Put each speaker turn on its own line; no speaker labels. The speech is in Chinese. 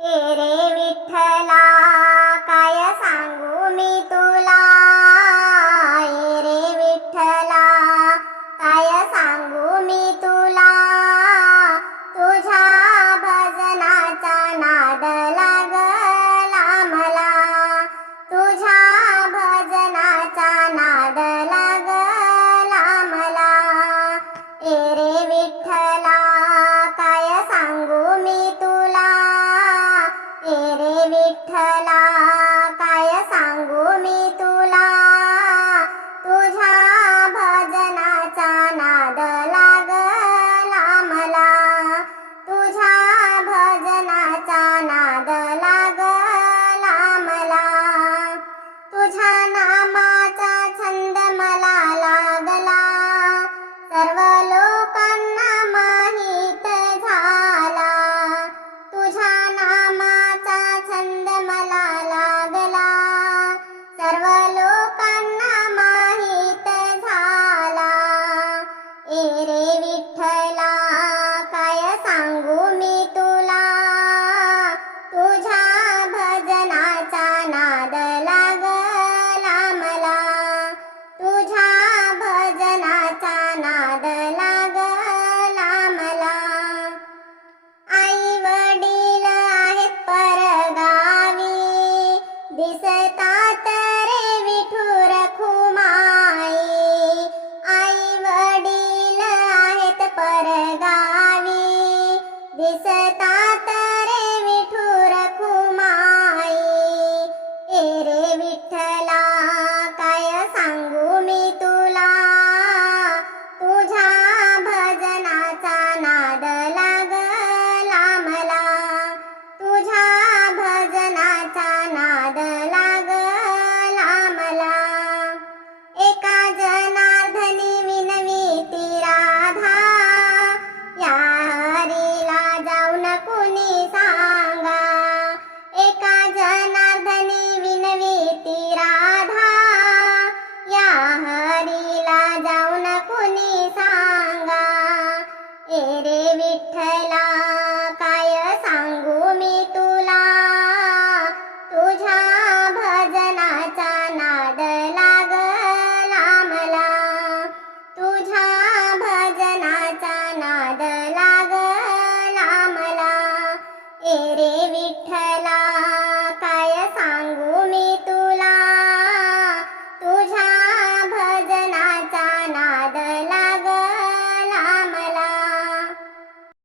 Uh. 妈妈。